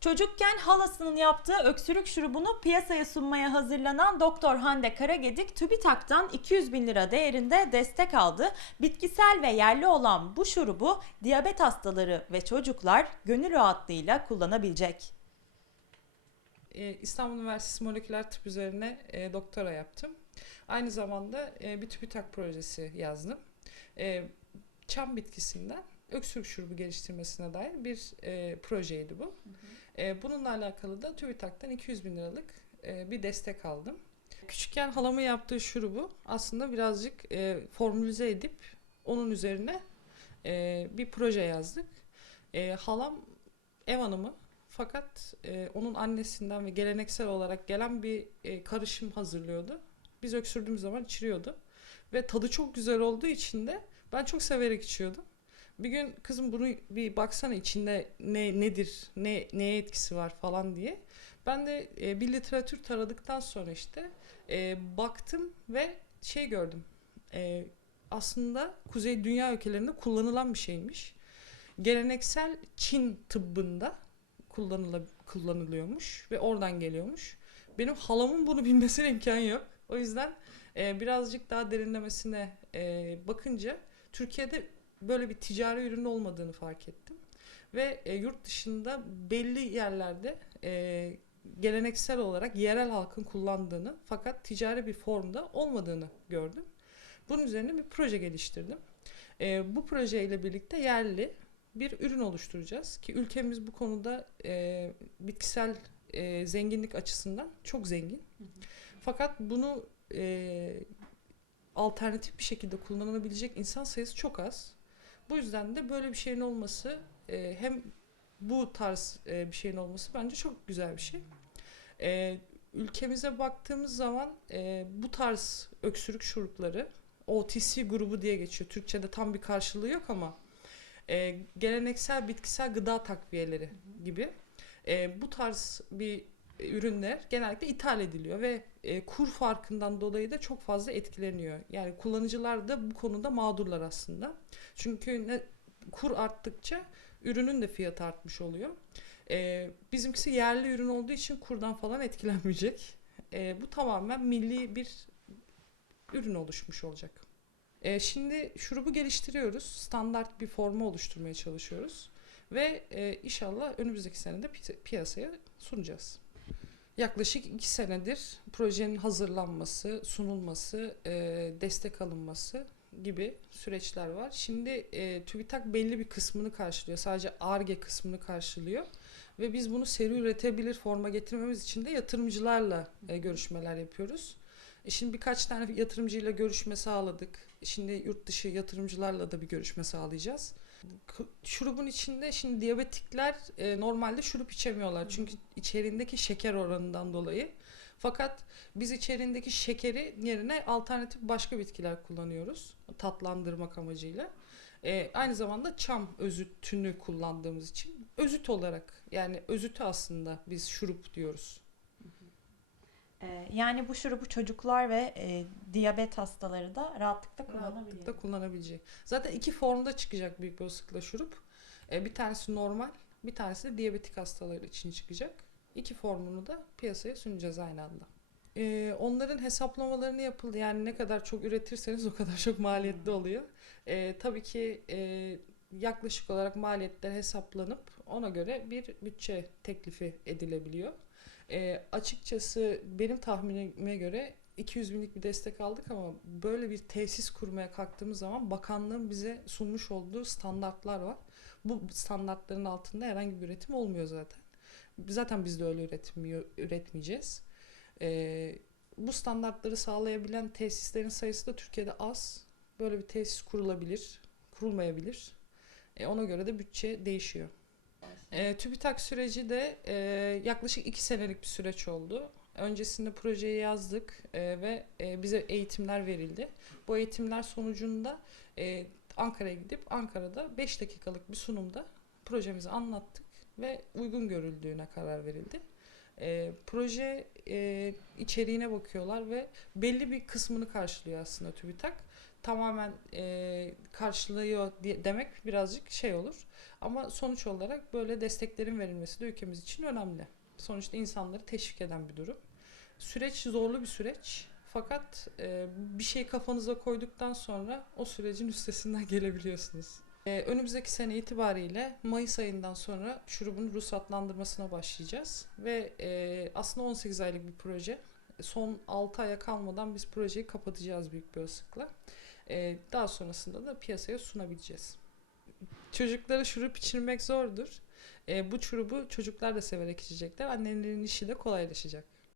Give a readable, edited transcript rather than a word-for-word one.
Çocukken halasının yaptığı öksürük şurubunu piyasaya sunmaya hazırlanan Doktor Hande Karagedik, TÜBİTAK'tan 200 bin lira değerinde destek aldı. Bitkisel ve yerli olan bu şurubu diyabet hastaları ve çocuklar gönül rahatlığıyla kullanabilecek. İstanbul Üniversitesi Moleküler Tıp üzerine doktora yaptım. Aynı zamanda bir TÜBİTAK projesi yazdım. E, Çam bitkisinden öksürük şurubu geliştirmesine dair bir projeydi bu. Bununla alakalı da TÜBİTAK'tan 200 bin liralık bir destek aldım. Küçükken halamın yaptığı şurubu aslında birazcık formülize edip onun üzerine bir proje yazdık. Halam ev hanımı, fakat onun annesinden ve geleneksel olarak gelen bir karışım hazırlıyordu. Biz öksürdüğümüz zaman içiriyordu. Ve tadı çok güzel olduğu için de ben çok severek içiyordum. Bir gün kızım bunu bir baksana, içinde nedir, neye etkisi var falan diye. Ben de bir literatür taradıktan sonra işte baktım ve şey gördüm. Aslında Kuzey Dünya ülkelerinde kullanılan bir şeymiş. Geleneksel Çin tıbbında kullanılıyormuş ve oradan geliyormuş. Benim halamın bunu bilmesine imkan yok. O yüzden birazcık daha derinlemesine bakınca Türkiye'de böyle bir ticari ürün olmadığını fark ettim. Ve yurt dışında belli yerlerde geleneksel olarak yerel halkın kullandığını, fakat ticari bir formda olmadığını gördüm. Bunun üzerine bir proje geliştirdim. Bu projeyle birlikte yerli bir ürün oluşturacağız ki ülkemiz bu konuda bitkisel zenginlik açısından çok zengin. Fakat bunu alternatif bir şekilde kullanılabilecek insan sayısı çok az. Bu yüzden de böyle bir şeyin olması, hem bu tarz bir şeyin olması bence çok güzel bir şey. Ülkemize baktığımız zaman bu tarz öksürük şurupları OTC grubu diye geçiyor. Türkçe'de tam bir karşılığı yok ama geleneksel bitkisel gıda takviyeleri gibi bu tarz bir ürünler genellikle ithal ediliyor ve kur farkından dolayı da çok fazla etkileniyor. Yani kullanıcılar da bu konuda mağdurlar aslında. Çünkü kur arttıkça ürünün de fiyatı artmış oluyor. Bizimkisi yerli ürün olduğu için kurdan falan etkilenmeyecek. Bu tamamen milli bir ürün oluşmuş olacak. Şimdi şurubu geliştiriyoruz. Standart bir formu oluşturmaya çalışıyoruz. Ve inşallah önümüzdeki sene de piyasaya sunacağız. Yaklaşık 2 senedir projenin hazırlanması, sunulması, destek alınması gibi süreçler var. Şimdi TÜBİTAK belli bir kısmını karşılıyor. Sadece Ar-Ge kısmını karşılıyor. Ve biz bunu seri üretebilir forma getirmemiz için de yatırımcılarla görüşmeler yapıyoruz. Şimdi birkaç tane yatırımcıyla görüşme sağladık. Şimdi yurt dışı yatırımcılarla da bir görüşme sağlayacağız. Şurubun içinde şimdi diyabetikler normalde şurup içemiyorlar. Çünkü içeriğindeki şeker oranından dolayı. Fakat biz içeriğindeki şekeri yerine alternatif başka bitkiler kullanıyoruz. Tatlandırmak amacıyla. Aynı zamanda çam özütünü kullandığımız için özüt olarak, yani özütü aslında biz şurup diyoruz. Yani bu şurubu çocuklar ve diyabet hastaları da rahatlıkla kullanabiliyor. Rahatlıkla kullanabilecek. Zaten iki formda çıkacak büyük olasılıkla şurup. Bir tanesi normal, bir tanesi de diyabetik hastalar için çıkacak. İki formunu da piyasaya sunacağız aynı anda. Onların hesaplamalarını yapıldı. Yani ne kadar çok üretirseniz o kadar çok maliyetli oluyor. Tabii ki yaklaşık olarak maliyetler hesaplanıp ona göre bir bütçe teklifi edilebiliyor. Açıkçası benim tahminime göre 200 binlik bir destek aldık ama böyle bir tesis kurmaya kalktığımız zaman bakanlığın bize sunmuş olduğu standartlar var. Bu standartların altında herhangi bir üretim olmuyor zaten. Zaten biz de öyle üretmeyeceğiz. Bu standartları sağlayabilen tesislerin sayısı da Türkiye'de az. Böyle bir tesis kurulabilir, kurulmayabilir. Ona göre de bütçe değişiyor. TÜBİTAK süreci de yaklaşık 2 senelik bir süreç oldu. Öncesinde projeyi yazdık ve bize eğitimler verildi. Bu eğitimler sonucunda Ankara'ya gidip Ankara'da 5 dakikalık bir sunumda projemizi anlattık ve uygun görüldüğüne karar verildi. Proje içeriğine bakıyorlar ve belli bir kısmını karşılıyor aslında TÜBİTAK. Tamamen karşılıyor demek birazcık şey olur. Ama sonuç olarak böyle desteklerin verilmesi de ülkemiz için önemli. Sonuçta insanları teşvik eden bir durum. Süreç zorlu bir süreç. Fakat bir şey kafanıza koyduktan sonra o sürecin üstesinden gelebiliyorsunuz. Önümüzdeki sene itibariyle Mayıs ayından sonra şurubun ruhsatlandırmasına başlayacağız. Ve aslında 18 aylık bir proje. Son 6 aya kalmadan biz projeyi kapatacağız büyük bir olasılıkla. Daha sonrasında da piyasaya sunabileceğiz. Çocuklara şurup içirmek zordur. Bu şurubu çocuklar da severek içecekler. Annelerin işi de kolaylaşacak.